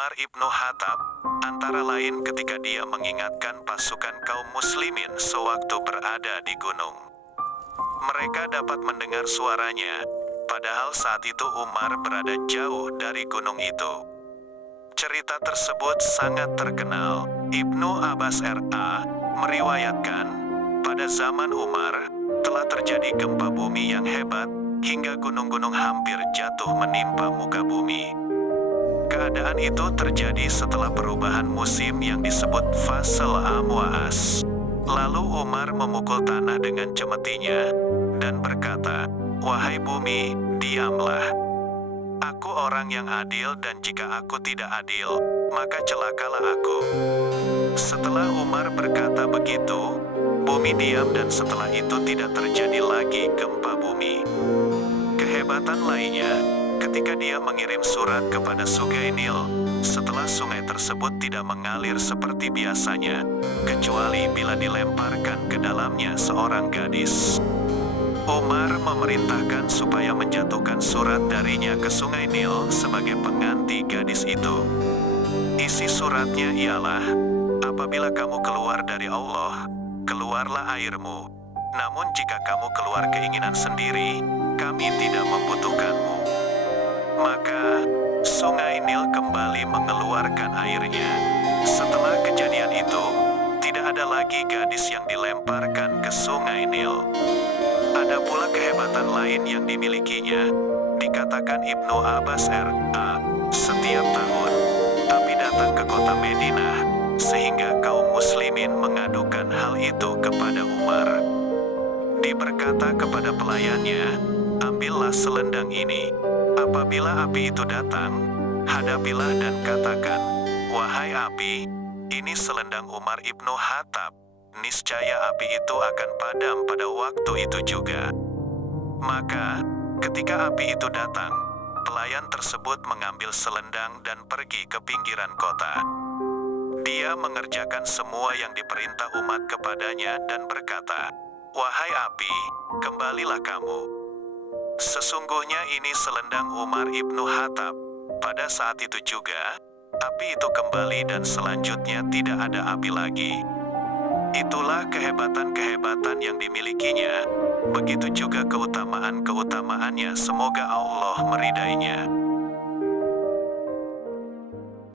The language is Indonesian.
Umar ibnu Khattab, antara lain ketika dia mengingatkan pasukan kaum muslimin sewaktu berada di gunung. Mereka dapat mendengar suaranya, padahal saat itu Umar berada jauh dari gunung itu. Cerita tersebut sangat terkenal. Ibnu Abbas R.A. meriwayatkan, pada zaman Umar, telah terjadi gempa bumi yang hebat, hingga gunung-gunung hampir jatuh menimpa muka bumi. Keadaan itu terjadi setelah perubahan musim yang disebut fasal amwaas. Lalu Umar memukul tanah dengan cemetinya, dan berkata, "Wahai bumi, diamlah. Aku orang yang adil dan jika aku tidak adil, maka celakalah aku." Setelah Umar berkata begitu, bumi diam dan setelah itu tidak terjadi lagi gempa bumi. Kehebatan lainnya, ketika dia mengirim surat kepada Sungai Nil, setelah sungai tersebut tidak mengalir seperti biasanya, kecuali bila dilemparkan ke dalamnya seorang gadis. Umar memerintahkan supaya menjatuhkan surat darinya ke Sungai Nil sebagai pengganti gadis itu. Isi suratnya ialah, "Apabila kamu keluar dari Allah, keluarlah airmu. Namun jika kamu keluar keinginan sendiri, kami tidak membutuhkanmu." Maka, Sungai Nil kembali mengeluarkan airnya. Setelah kejadian itu, tidak ada lagi gadis yang dilemparkan ke Sungai Nil. Ada pula kehebatan lain yang dimilikinya. Dikatakan Ibnu Abbas R.A., setiap tahun, api datang ke kota Madinah, sehingga kaum muslimin mengadukan hal itu kepada Umar. Diberkata kepada pelayannya, "Ambillah selendang ini. Apabila api itu datang, hadapilah dan katakan, 'Wahai api, ini selendang Umar ibnu Khattab. Niscaya api itu akan padam pada waktu itu juga.'" Maka, ketika api itu datang, pelayan tersebut mengambil selendang dan pergi ke pinggiran kota. Dia mengerjakan semua yang diperintah umat kepadanya dan berkata, "Wahai api, kembalilah kamu. Sesungguhnya ini selendang Umar ibnu Khattab." Pada saat itu juga, api itu kembali dan selanjutnya tidak ada api lagi. Itulah kehebatan-kehebatan yang dimilikinya. Begitu juga keutamaan-keutamaannya, semoga Allah meridainya.